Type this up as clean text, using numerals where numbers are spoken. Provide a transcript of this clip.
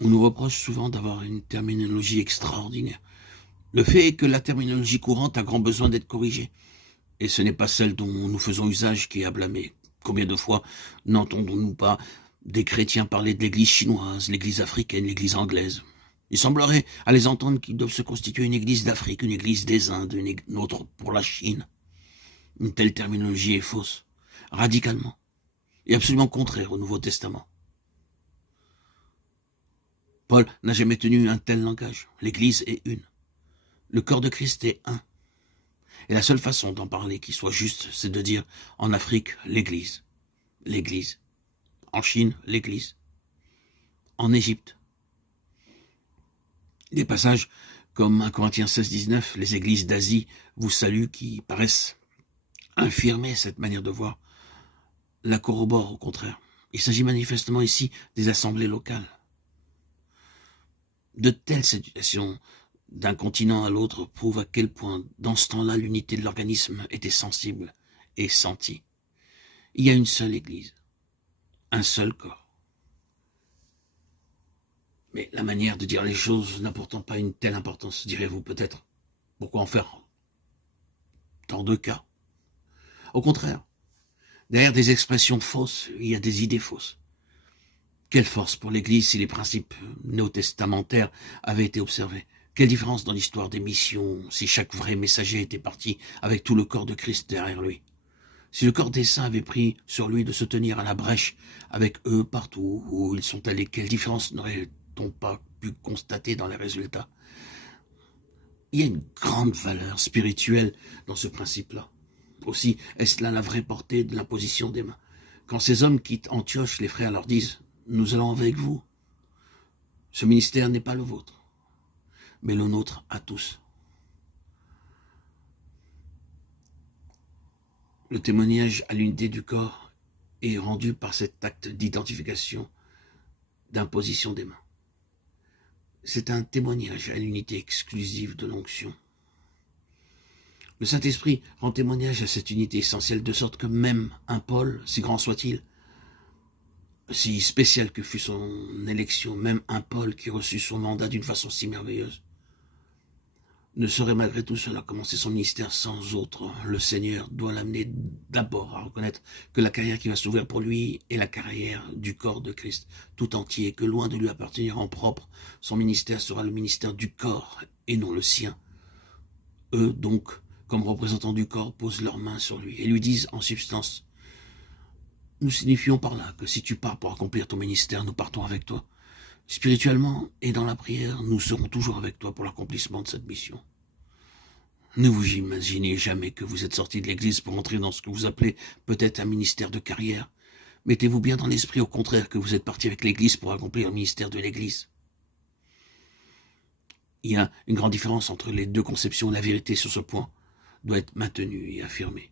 On nous reproche souvent d'avoir une terminologie extraordinaire. Le fait est que la terminologie courante a grand besoin d'être corrigée. Et ce n'est pas celle dont nous faisons usage qui est à blâmer. Combien de fois n'entendons-nous pas des chrétiens parler de l'église chinoise, l'église africaine, l'église anglaise? Il semblerait, à les entendre, qu'ils doivent se constituer une église d'Afrique, une église des Indes, une autre pour la Chine. Une telle terminologie est fausse, radicalement, et absolument contraire au Nouveau Testament. Paul n'a jamais tenu un tel langage. L'église est une. Le corps de Christ est un. Et la seule façon d'en parler qui soit juste, c'est de dire en Afrique, l'église. L'église. En Chine, l'église. En Égypte. Des passages comme 1 Corinthiens 16-19, les églises d'Asie vous saluent, qui paraissent infirmer cette manière de voir, la corroborent au contraire. Il s'agit manifestement ici des assemblées locales. De telles situations d'un continent à l'autre prouvent à quel point, dans ce temps-là, l'unité de l'organisme était sensible et sentie. Il y a une seule Église, un seul corps. Mais la manière de dire les choses n'a pourtant pas une telle importance, direz-vous peut-être. Pourquoi en faire tant de cas? Au contraire, derrière des expressions fausses, il y a des idées fausses. Quelle force pour l'Église si les principes néo-testamentaires avaient été observés? Quelle différence dans l'histoire des missions si chaque vrai messager était parti avec tout le corps de Christ derrière lui? Si le corps des saints avait pris sur lui de se tenir à la brèche avec eux partout où ils sont allés, quelle différence n'aurait-on pas pu constater dans les résultats? Il y a une grande valeur spirituelle dans ce principe-là. Aussi, est-ce là la vraie portée de l'imposition des mains? Quand ces hommes quittent Antioche, les frères leur disent « Nous allons avec vous. Ce ministère n'est pas le vôtre, mais le nôtre à tous. » Le témoignage à l'unité du corps est rendu par cet acte d'identification, d'imposition des mains. C'est un témoignage à l'unité exclusive de l'onction. Le Saint-Esprit rend témoignage à cette unité essentielle, de sorte que même un Paul, si grand soit-il, si spécial que fût son élection, même un Paul qui reçut son mandat d'une façon si merveilleuse, ne saurait malgré tout cela commencer son ministère sans autre. Le Seigneur doit l'amener d'abord à reconnaître que la carrière qui va s'ouvrir pour lui est la carrière du corps de Christ tout entier, que loin de lui appartenir en propre, son ministère sera le ministère du corps et non le sien. Eux, donc, comme représentants du corps, posent leurs mains sur lui et lui disent en substance: nous signifions par là que si tu pars pour accomplir ton ministère, nous partons avec toi. Spirituellement et dans la prière, nous serons toujours avec toi pour l'accomplissement de cette mission. Ne vous imaginez jamais que vous êtes sorti de l'église pour entrer dans ce que vous appelez peut-être un ministère de carrière. Mettez-vous bien dans l'esprit au contraire que vous êtes parti avec l'église pour accomplir le ministère de l'église. Il y a une grande différence entre les deux conceptions. La vérité sur ce point doit être maintenue et affirmée.